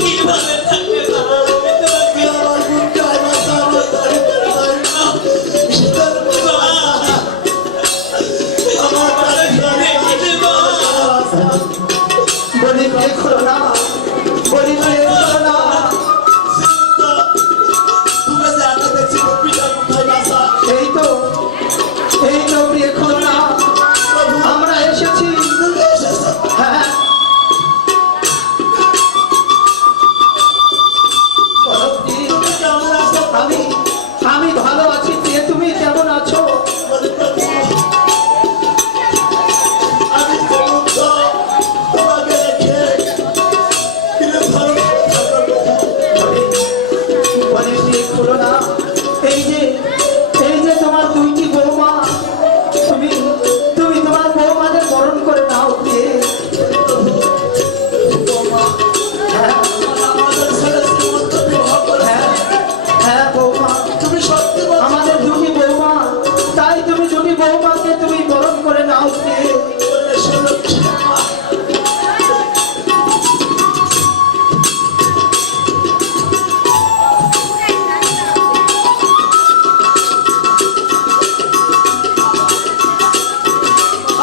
কিভাবে থাকবে বাবা? তুই আমার বুকটা বাঁচা, আমার দাড়ি করে দাড়ি না। শীতের বাবা, আমার দাড়ি করে দাড়ি বাঁচা। বলি দেখো না, বলি দেখো না। তুমি যে আগে দেখছি পিতা কোথায় বাঁচা। এই তো প্রিয় খোলো না, আমরা এসেছি। হ্যাঁ, আমি ভালো আছি। তুমি কেমন আছো? আমি তোমাকে রেখে খোলো না। এই যে তোমার দুইটি বৌমা, তুমি তোমার বৌমাদের বরণ করে নাও। হ্যাঁ বৌমা, তুমি সত্যি আমাদের দুটি বৌমা, তাই তুমি দুটি বৌমাকে তুমি বরণ করে নাও।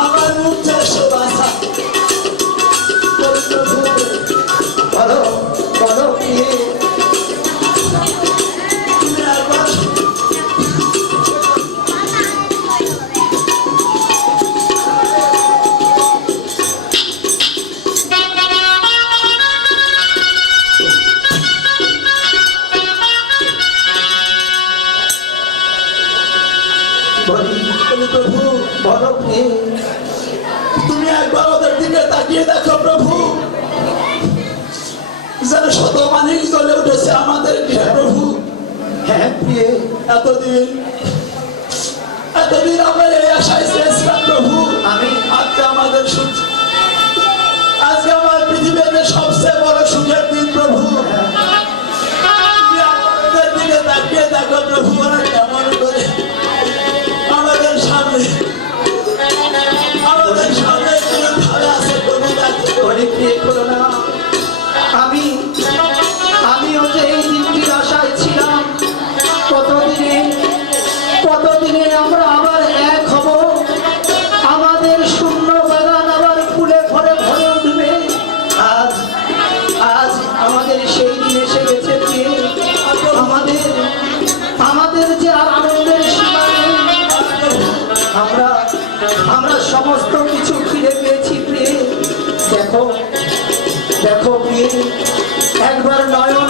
আমার মুখ চারশো বাসা। বলো বলো কি তুমি একবার প্রভু বলো কি তুমি একবার ওদের দিকে তাকিয়ে দেখো প্রভু, যেন শত মানুষ জ্বলে উঠেছে আমাদের গৃহে প্রভু। হ্যাঁ প্রিয়, এতদিন আমরা এই আশায় চেয়েছিলাম প্রভু। আজকে আমাদের সুখ, আজকে আমার পৃথিবীতে সবচেয়ে বড় সুখের দিন প্রভু। তুমি আমাদের দিকে তাকিয়ে দেখো প্রভু, ওরা কেমন করে আমাদের সামনে ভালো আছে প্রভু। না আমিও যে এই দিনটির আশায় ছিলাম। কতদিনে আমরা আবার এক হব, আমাদের শূন্য বাগান আবার ফুলে ভরে ভরে উঠবে। আজ আমাদের সেই দিন এসে গেছে। আমাদের যে আর আনন্দের সীমা নেই। আমরা সমস্ত কিছু ফিরে পেয়েছি প্রিয়। দেখো প্রিয়, একবার নয়ন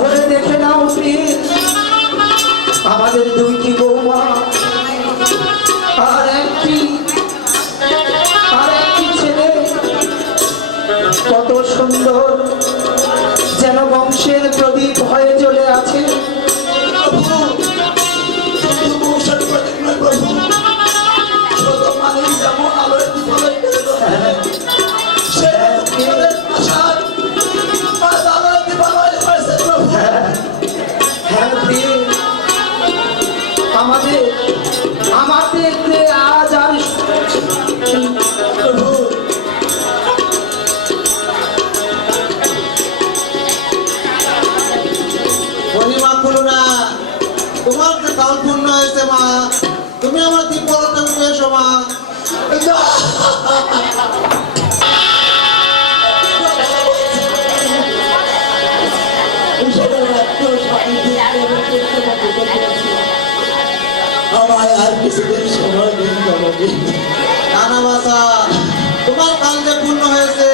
ভরে দেখে নাও প্রিয়, আমাদের দুইটি বৌমা আর একটি ছেলে, কত সুন্দর, যেন বংশের প্রদীপ হয়ে চলে আছে। আমাদের আজ আর মা খুলো না, তোমার যে কাল পূর্ণ হয়েছে মা, তুমি আমার দিক বলতে এসো মা। আমায় আর কিছুদিন সময় দিন বাবাজি। নানা বাসা, তোমার কাল যে পূর্ণ হয়েছে,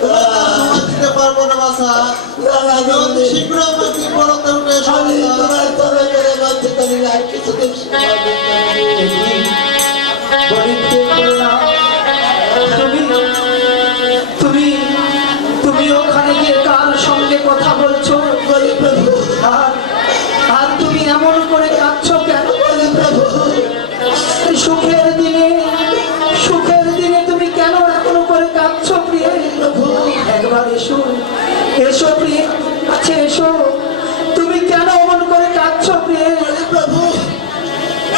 তোমার দিতে পারবো না বাসা। শীঘ্র আমার দিক বলতে এসো। তোমার তবে করে বলতে তুমি আর কিছুদিন সময় দিন তুমি ওখানে গিয়ে কার সঙ্গে কথা বলছো? বলি প্রভু, আর তুমি এমন করে কাঁদছো কেন? বলি প্রভু, সুখের দিনে তুমি কেন এমন করে কাঁদছো প্রিয়? প্রভু একবার এসো প্রিয়, আচ্ছা এসো, তুমি কেন এমন করে কাঁদছো প্রিয়? বলি প্রভু,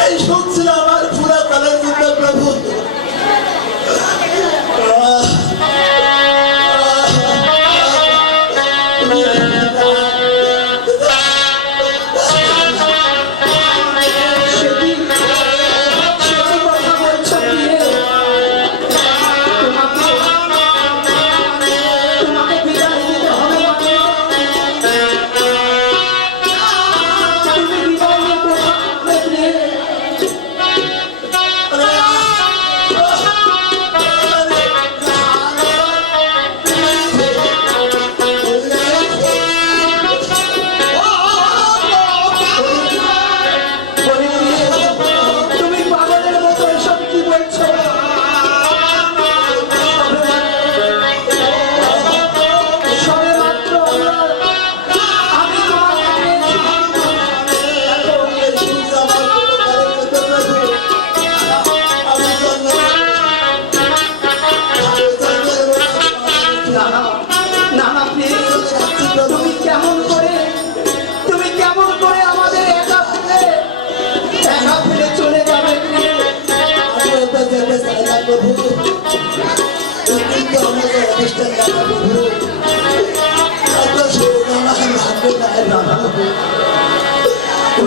এই সুখ ছিল আমার পুরো কালের জন্য প্রভু। কিন্তু আমাদের অধিষ্ঠান জানা প্রভু এত সুখ আমার ভাগ্যে নাই প্রভু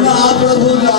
না প্রভু না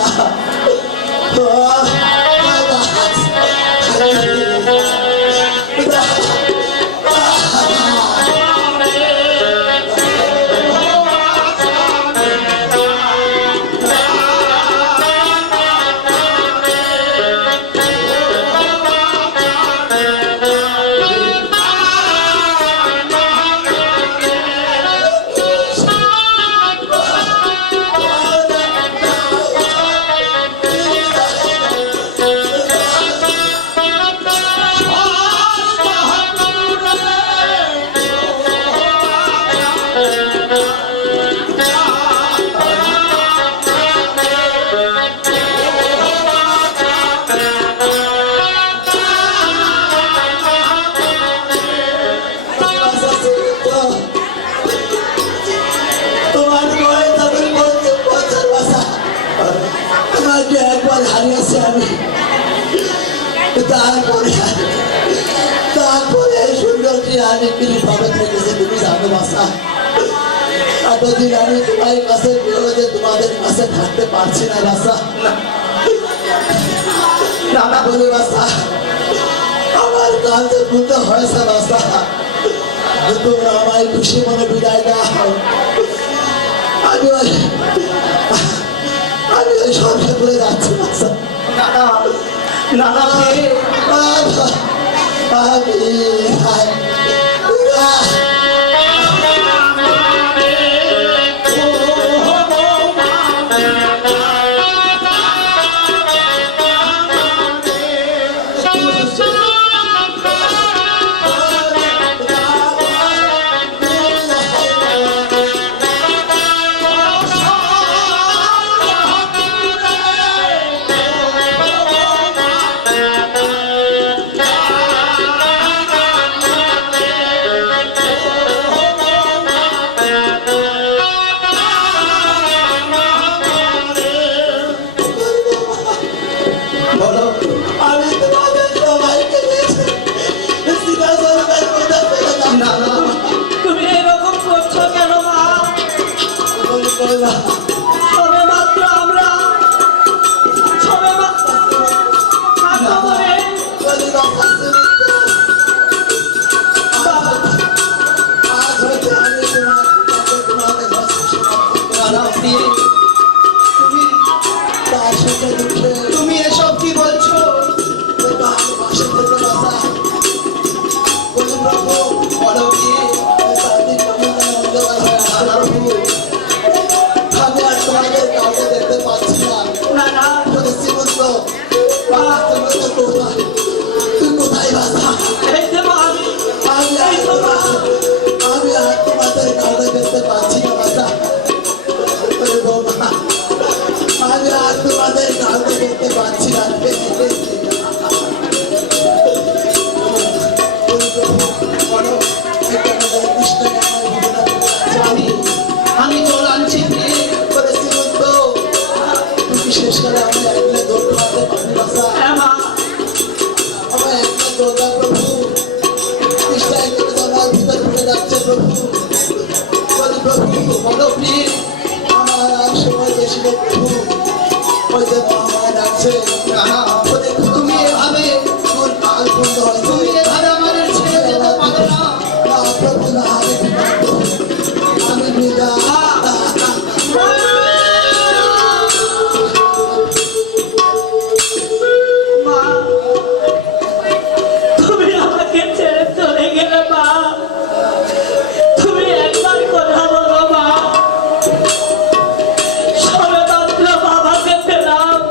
তোমার ভয়ে তাদের বলতে পচার বাসা তোমাকে একবার হারিয়েছি আমি তারপরে এই সুন্দরটি আমি তিনি ভাবে থেকেছি তুমি জানো বাসা এতদিন আমি তোমার কাছে বিরোধে তোমাদের কাছে থাকতে পারছি না বাসা না বলে বাসা আমার কাছে বুঝতে হয়েছে বাসা তোমরা আমায় খুশি মনে বিদায় দাও আমি ওই সরকার করে যাচ্ছি বাসা না না বলো আমি তোমাদের সবাইকে না না তুমি এরকম করছো কেন মা সবে মাত্র আমরা সবে মাত্র থাকো বলে না না প্রিয়ে, তুমি তার সাথে দুঃখে তুমি এসব কি বলছো পাশে থেকে বাসা বলি প্রভু বলো প্রিয়ে, তাদের কবিতা অন্ধকার হয়ে আসছে প্রভু আমি আর তোমাদের কাউকে দেখতে পাচ্ছি না না না শ্রীমন্ত কোথায় তুই কোথায় বাসা এই যে মা আমি আর তোমাদের কাউকে দেখতে পাচ্ছি না বাসা আমি আর তোমাদের কাউকে দেখতে পাচ্ছি না আমি জল আনছি প্রিয়ে, শেষকালে আমি একলে দৌড় খাওয়াতে পারি বাসা হ্যাঁ মা আমার একলে দৌড়া প্রভু চেষ্টায় করে আমার ভিতর ঢুকে যাচ্ছে প্রভু বলি প্রভু বলো প্রিয়ে, আমার আর সময় বেশি নেই প্রভু ওই যে মহামায় ডাকছে না না ওদের তুমি এভাবে তোর কাল পূর্ণ তুমি হয়েছে এভাবে আমাদের ছেড়ে যেতে পারো না না প্রভু না আমি বিদায় মা তুমি আমাকে ছেড়ে চলে গেলে মা তুমি একবার কথা বলো মা সবে মাত্র বাবাকে পেলাম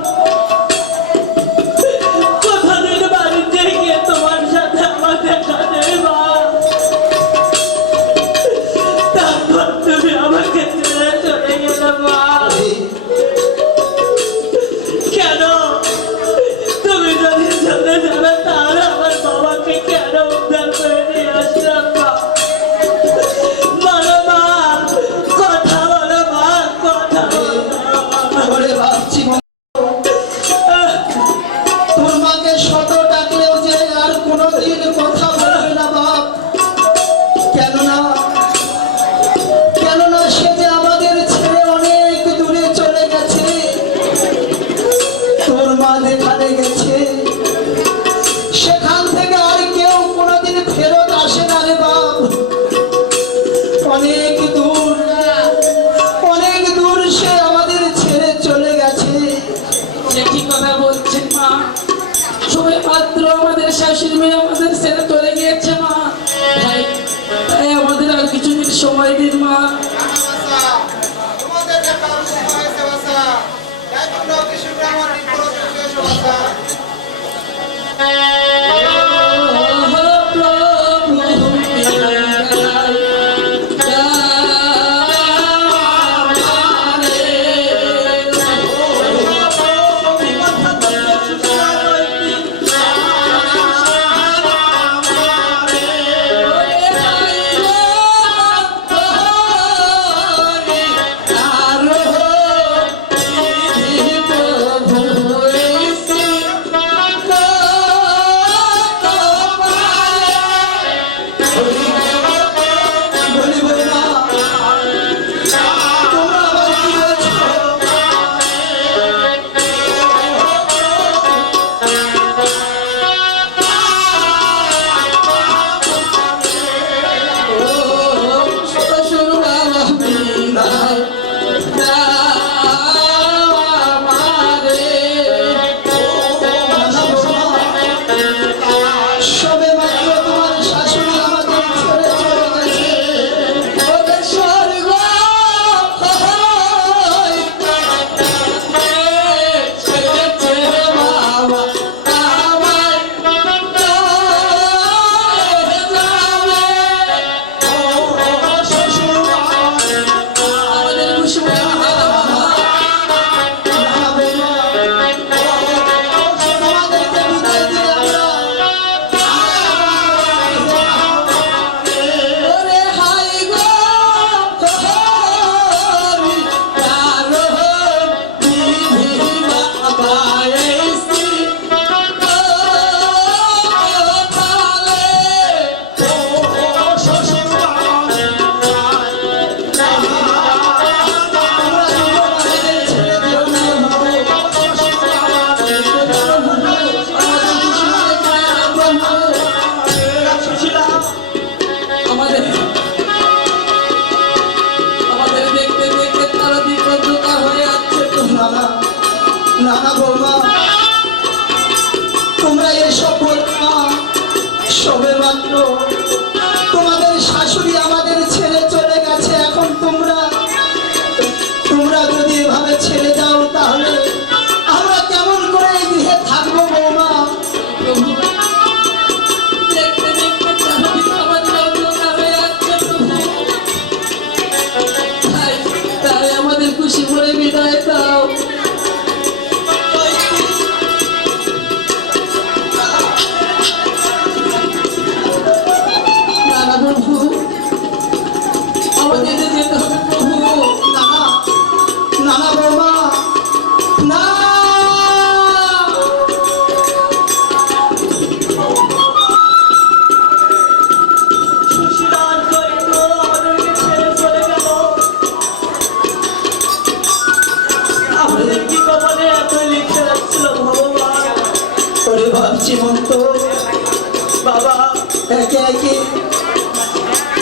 সবাইকে,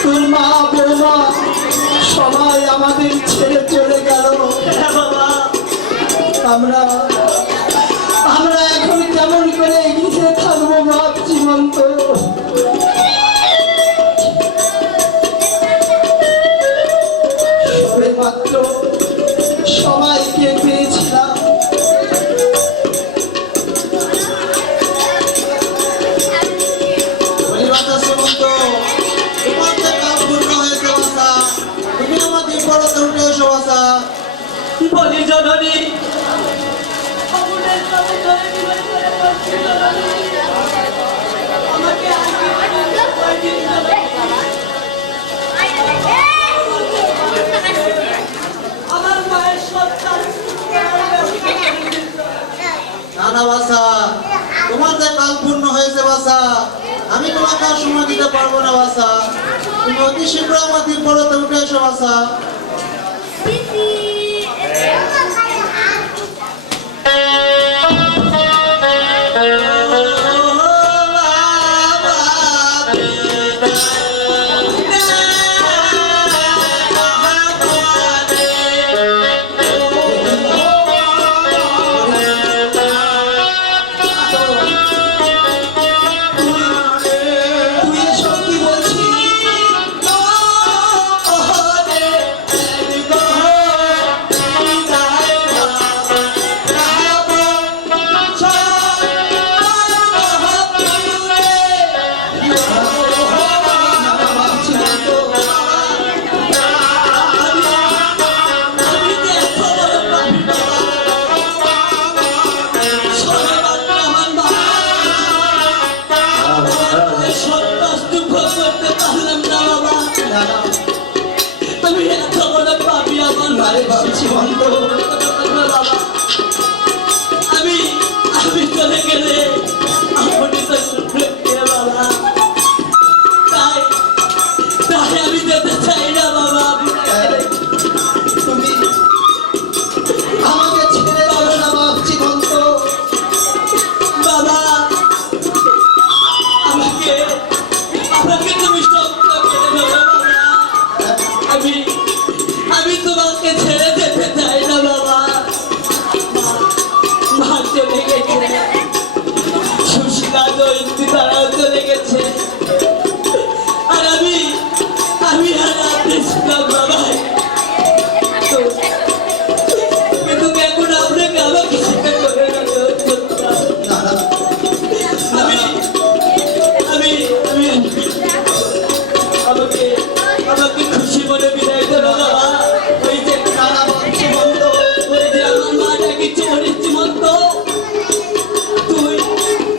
তোর মা বৌমা সবাই আমাদের ছেড়ে চলে গেল। হ্যাঁ বাবা, আমরা আমরা এখন কেমন করে এগিয়ে থাকবো বাপ জীবন্ত? সবে মাত্র সবাইকে পেয়েছিলাম, বলি বাচ্চা শ্রীমন্ত, তোমার যে কাজ পূর্ণ হয়েছে বাসা, তুমি আমার দিন পড়াতে উঠে এসো বাসা। বলি জননী, না না বাসা, তোমার যে কাজ পূর্ণ হয়েছে বাসা, আমি তোমাকে আর সময় দিতে পারবো না বাসা। তুমি অতি শীঘ্র আমার দিন পড়াতে উঠে এসো বাসা। তুই এসব কি বলছিস? আরে বাপ জীবন্ত, আমি চলে গেলে আপনি তো বাবা, তাই তাই আমি যেতে চাই না বাবা। তুমি আমাকে ছেড়ে যাবে না বাপ জীবন্ত? বাবা, আমাকে আমাকে তুমি সত্য করে দেবে বাবা। আমি তোমাকে ছেড়ে যেতে চাই না বাবা। মা চলে গেছে, সুশীলা জয়ন্তী তারাও চলে গেছে, আর আমি আর আপনি ছিলাম বাবা। কিন্তু এখন আপনাকে আমাকে ছেড়ে চলে গেছে। না না আমি আমাকে আমাকে খুশি মনে বিদায় করো বাবা। ওই যে না বাপ জীবন্ত, ওই যে আমার মাটা কিছু বলিস মন্ত,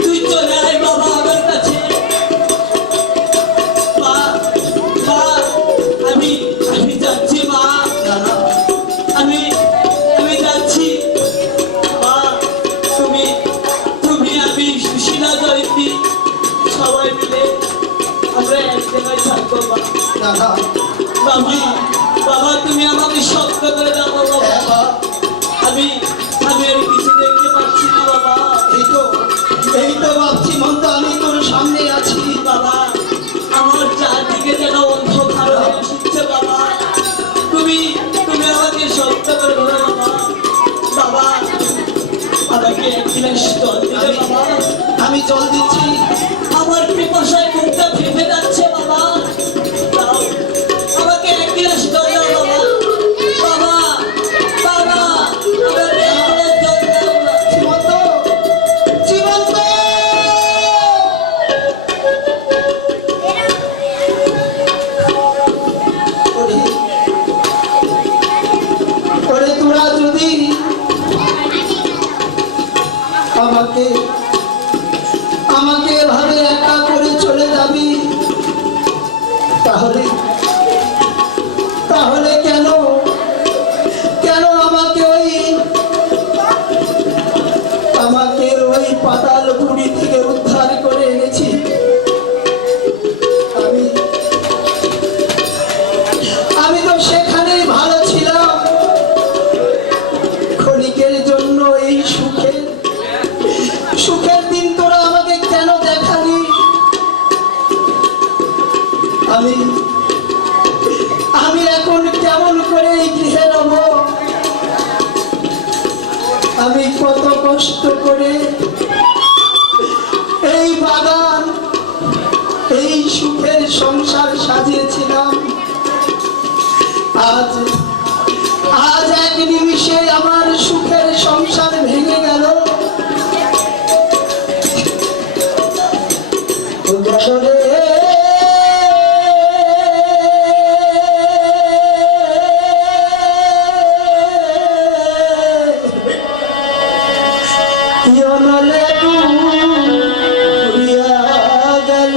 তুই চলে আয় বাবা আমার কাছে। মা মা আমি যাচ্ছি মা, না না আমি যাচ্ছি মা। তুমি আমি সুশীলা জয়ন্তী সবাই মিলে আমরা এক জায়গায় থাকবো মা। না না বাবা বাবা, তুমি আমাকে শক্ত করে দাও বাবা। হ্যাঁ বাপ, আমি আর কিছু দেখতে পাচ্ছি না বাবা। এই তো বাপ জীবন্ত, আমি তোর সামনে আছি। বাবা, আমার চারদিকে যেন অন্ধকার হয়ে আসছে বাবা। তুমি আমাকে শক্ত করে ধরো বাবা। বাবা, আমাকে এক গ্লাস জল দিলে বাবা। আমি জল দিচ্ছি। আমার পিপাসায় মুখটা ফেটে যাচ্ছে বাবা। দাও, আমাকে এক গ্লাস জল দাও বাবা। বাবা বাবা, আমাকে এক গ্লাস জল দাও বাবা। জীবন্ত, জীবন্ত! ওরে তোরা যদি আমাকে আমি আমি এখন কেমন করে এই গৃহে রব? আমি কত কষ্ট করে এই বাগান, এই সুখের সংসার সাজিয়েছিলাম। আজ আজ এক নিমিষে আমার সুখের সংসার ভেঙে গেল। গেল রে। অনলে উড়িয়া গেল।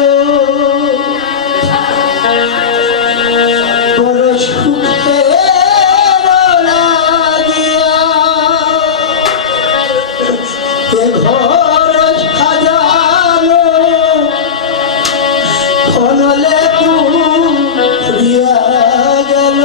বড় সুখের লাগিয়া এ ঘর সাজানো অনলে উড়িয়া গেল।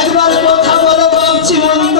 একবার কথা বলো বাপচি মন্দ।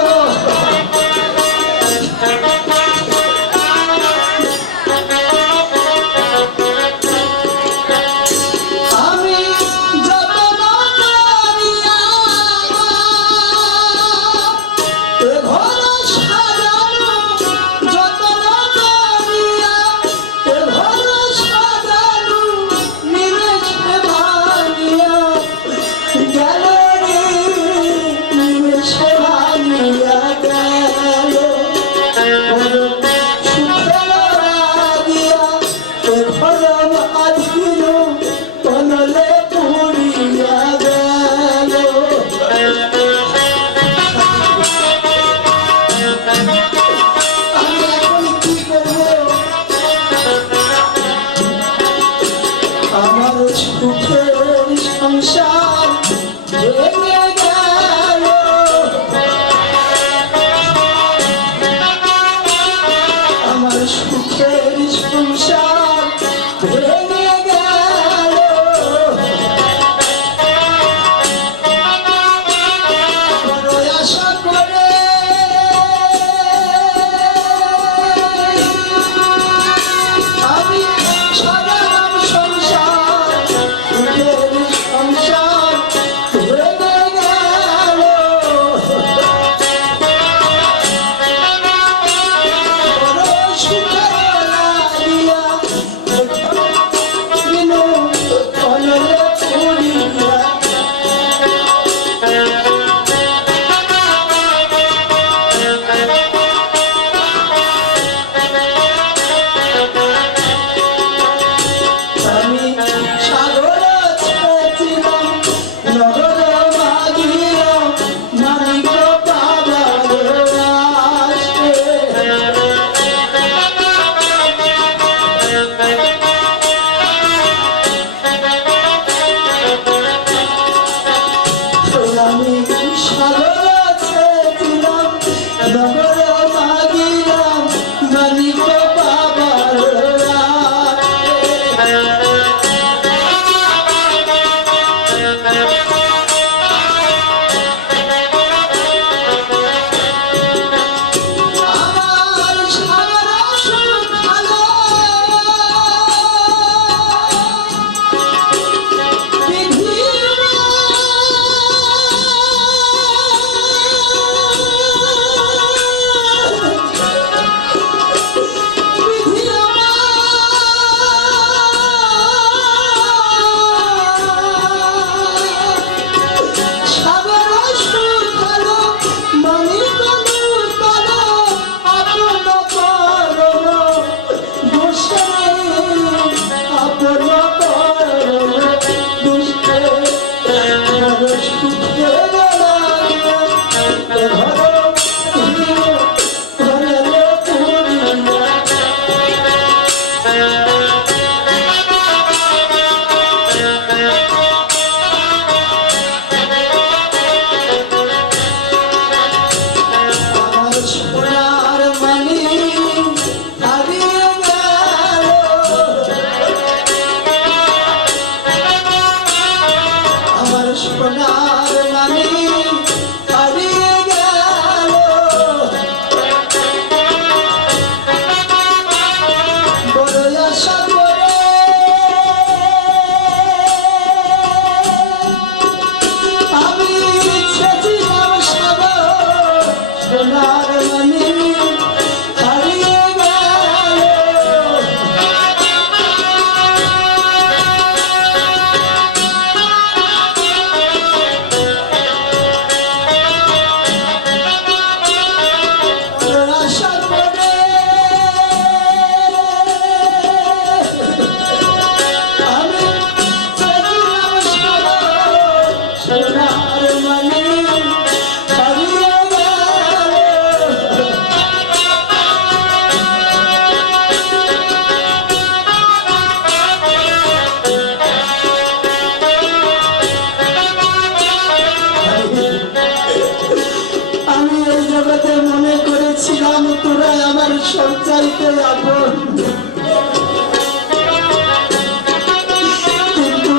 সবচাইতে আপন, কিন্তু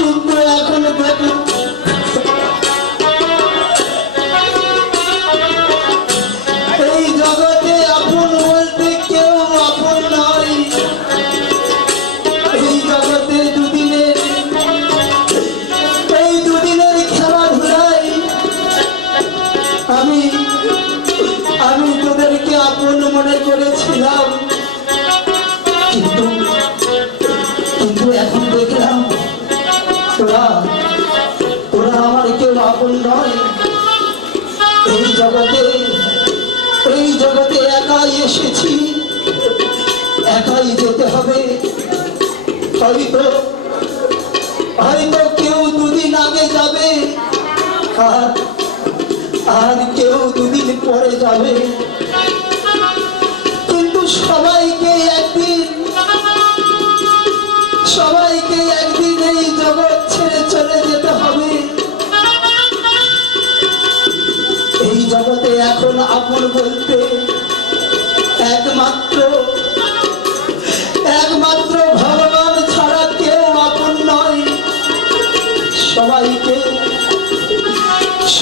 কিন্তু এখন দেখুন এই জগতে আপন বলতে কেউ আপন নয়। এই জগতে এই দুদিনের খেলাধুলায় আমি আমি তোদেরকে আপন মনে করেছিলাম, কিন্তু কিন্তু এখন দেখলাম তোরা তোরা আমার কেউ আপন নয়। এই জগতে একাই এসেছি, একাই যেতে হবে। হয়তো হয়তো কেউ দুদিন আগে যাবে, আর কেউ দুদিন পরে যাবে, কিন্তু সবাইকে একদিন এই জগৎ ছেড়ে চলে যেতে হবে। এই জগতে এখন আপন বলতে একমাত্র ভগবান ছাড়া কেউ আপন নয়।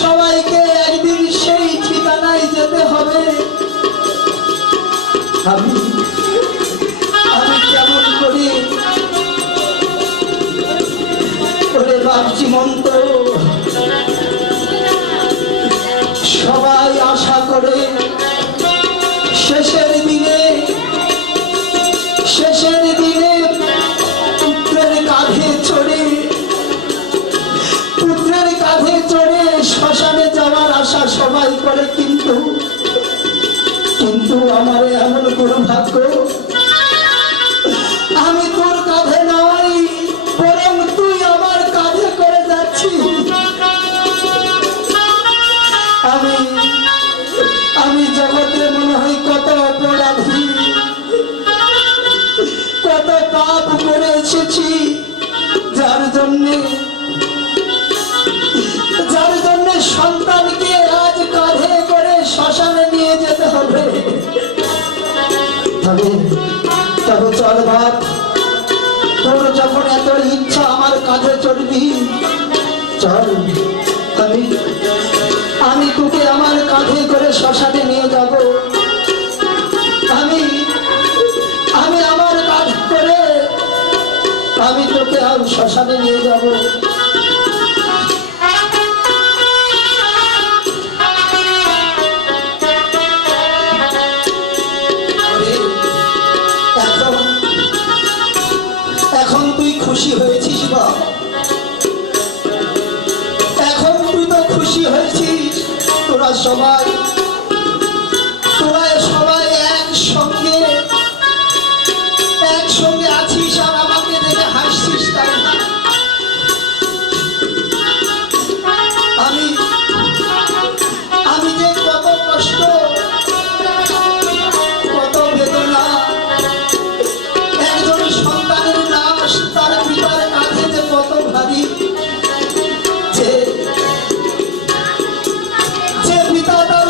সবাইকে একদিন সেই ঠিকানায় যেতে হবে। আমি কেমন করে ভাবছি মন্ত, সবাই আশা করে শেষের দিনে পুত্রের কাঁধে চড়ে শ্মশানে যাওয়ার আশা সবাই করে, কিন্তু আমার এমন কোনো ভাগ্য আমি তোর কাঁধে নয়, বরং তুই আমার কাঁধে করে যাচ্ছিস। আমি জগতে মনে হয় কত অপরাধী, কত পাপ করে এসেছি, যার জন্য সন্তানকে আজ কাঁধে করে শ্মশানে নিয়ে যেতে হবে। তবে চল বাপ, তোর যখন এত ইচ্ছা আমার কাঁধে চড়বি, চল আমি তোকে আমার কাঁধে করে শ্মশানে নিয়ে যাব। আমি আমার কাঁধে করে আমি তোকে আর শ্মশানে নিয়ে যাব। এখন তুই খুশি হয়েছিস বাপ, এখন তুই তো খুশি হয়েছিস। তোরা সবাই একসঙ্গে আছিস আর আমাকে দেখে হাসছিস, তাই না? আমি যে কত কষ্ট, কত বেদনা, একজন সন্তানের লাশ তার পিতার কাঁধে যে কত ভারী, যে পিতা তার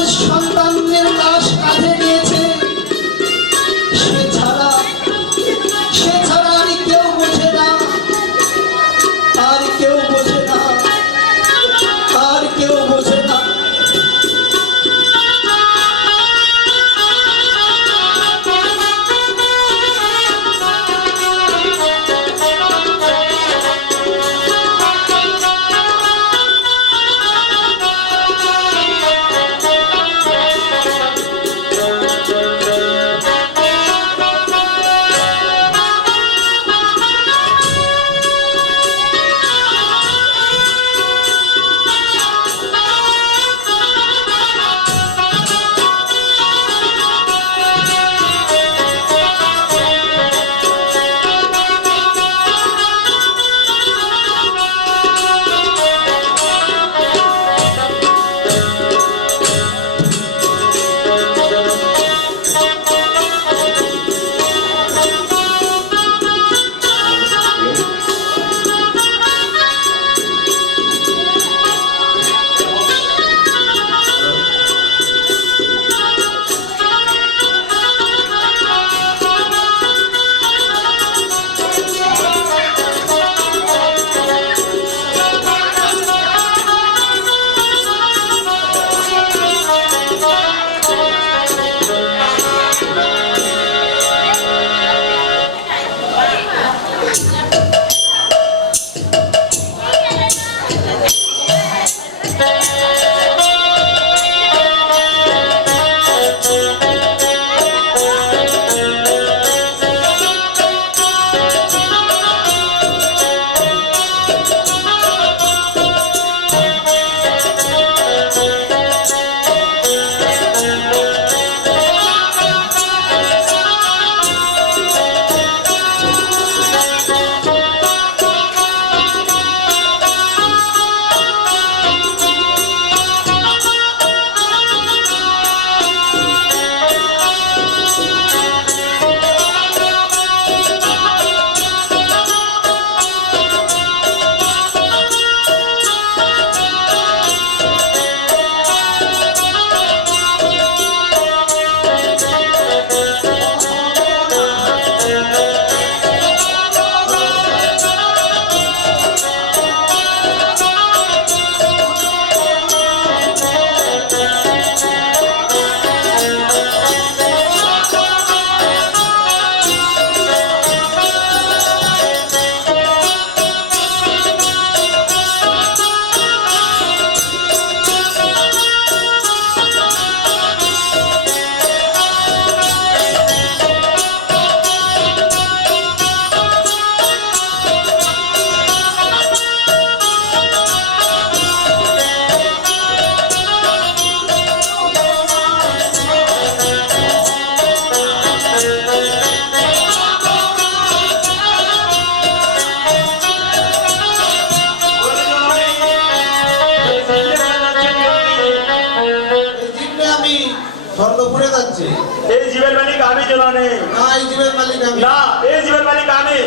মালিক আমি জননী। না এই জীবের মালিক আমি। না, এই জীবের মালিক আমি।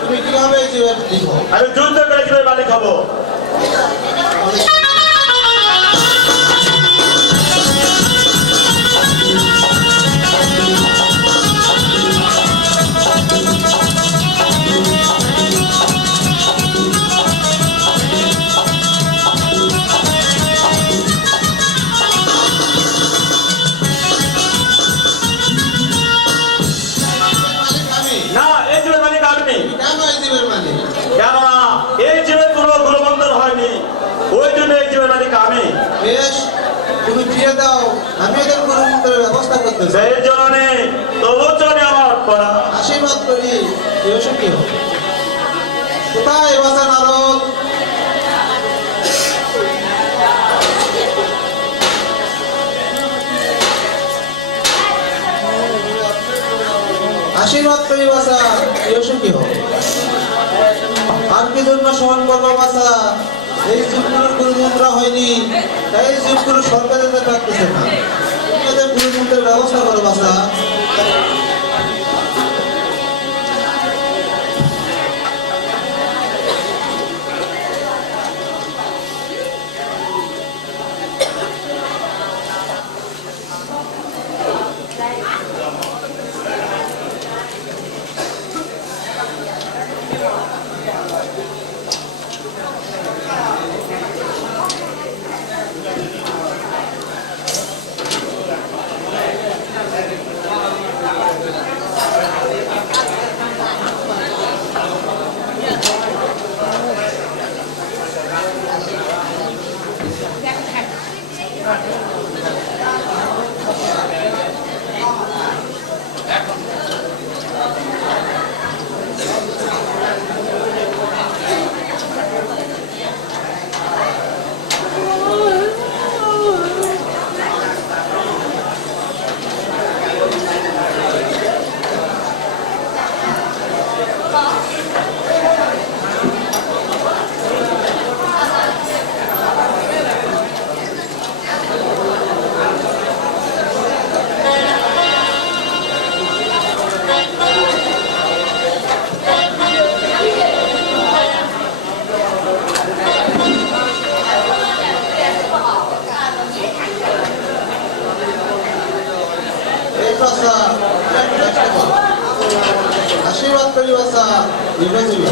তুমি কিভাবে এই জীবের মালিক হও? আমি যুদ্ধ করে জীবের মালিক হব। মালিক আমি। না, এই জীবের মালিক আমি। কেন এই জীবের মালিক? কেননা এই জীবের কোনো গুণবন্ধন হয়নি, ওই জন্য এই জীবের মালিক আমি। বেশ, তুমি ফিরে দাও, আমি এদের কোনো মন্ত্রের ব্যবস্থা করতেছি। সেই জন্য তবু চলে আমার করা। আশীর্বাদ করি, কেউ সুখী হোক। কোথায় বাসা নারদ? আশীর্বাদ করি বাসা, কেউ সুখী হোক। আর কি জন্য স্মরণ করবো বাসা? এই যুগগুলোর গুরুমন্ত্রা হয়নি, তাই এই যুগগুলো সরকারের থাকতেছে না। তুমি এদের গুরুমন্ত্রের ব্যবস্থা করো বাসা। আশীর্বাদ করি বাসা, দীর্ঘজীবী।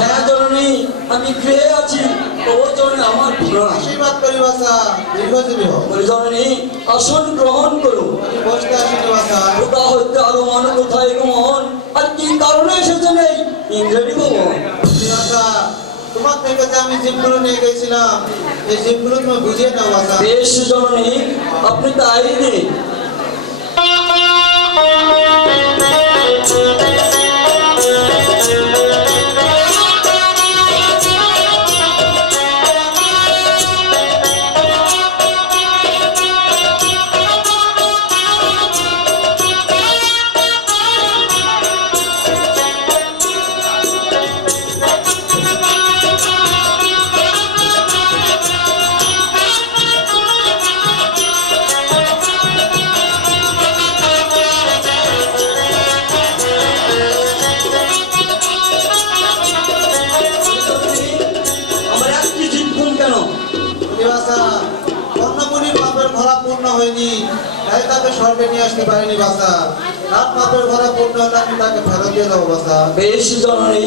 হ্যাঁ জননী, আমি গৃহে আছি, তবু জননী আমার প্রাণ। আশীর্বাদ করি বাসা, দীর্ঘজীবী হোক। বলি জননী, আসন গ্রহণ করুন। আমি বসতে আসিনি বাসা। কোথা হইতে আগমন, কোথায় গমন, আর কি কারণে এসেছেন এই ইন্দ্রেণী ভবন? বাসা, তোমার থেকে যে আমি জিপগুলো নিয়ে গেছিলাম, এই জিপগুলো তুমি বুঝিয়ে নাও বাসা। বেশ জননী, আপনি তাই দিন। হয়নি, তাই তাকে স্বর্গে নিয়ে আসতে পারেনি বাসা। তার পাপের ভরা পূর্ণ হলে আমি তাকে ফেরত দিয়ে দেবো বাসা। বেশ জননী।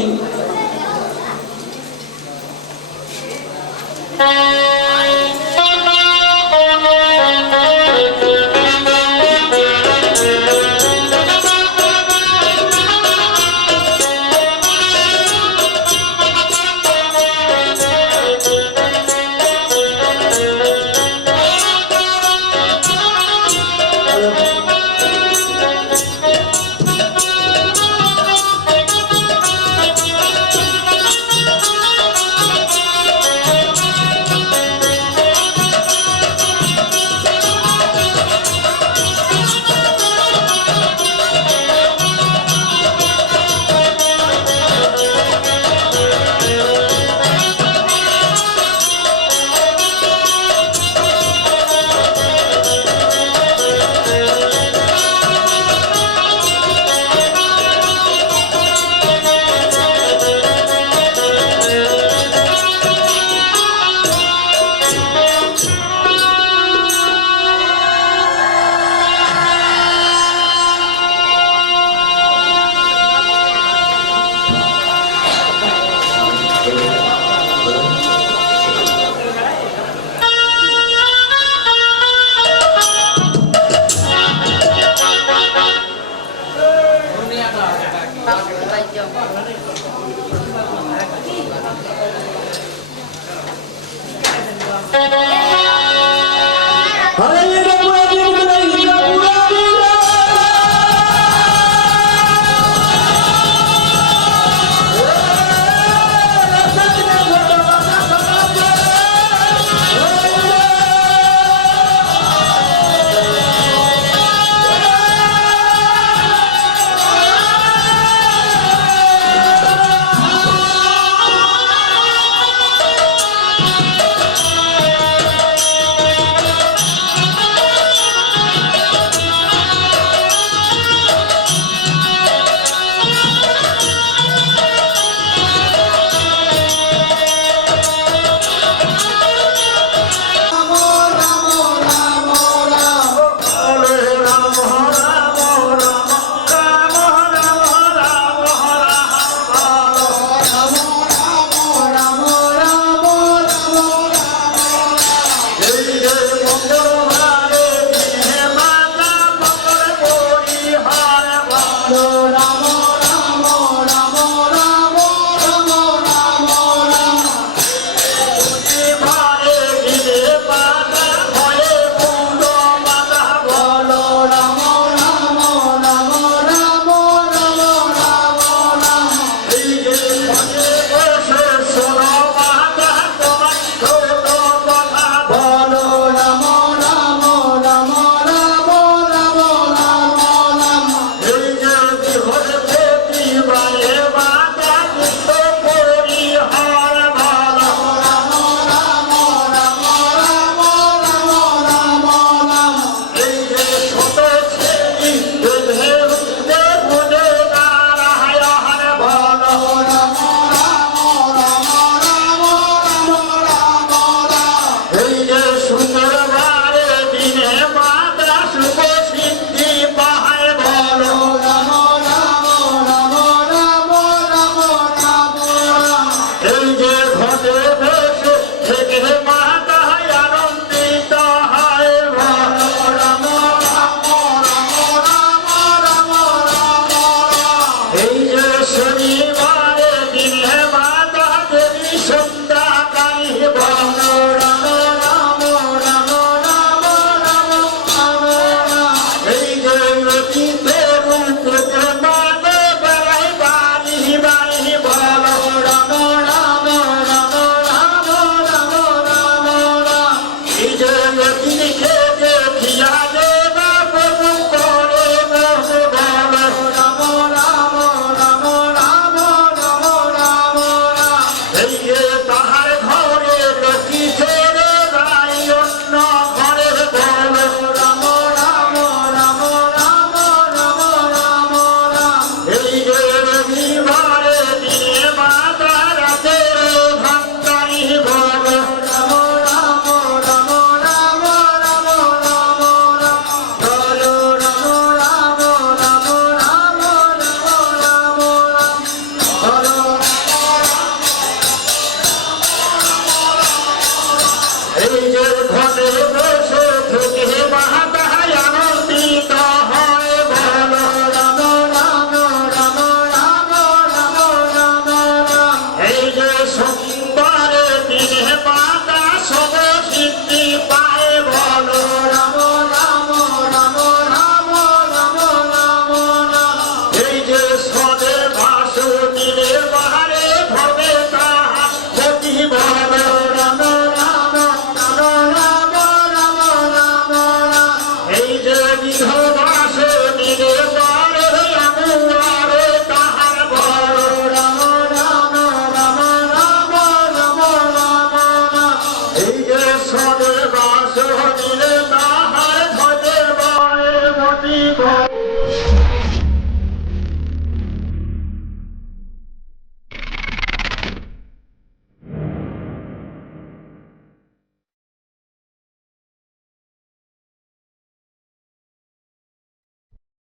Thank you.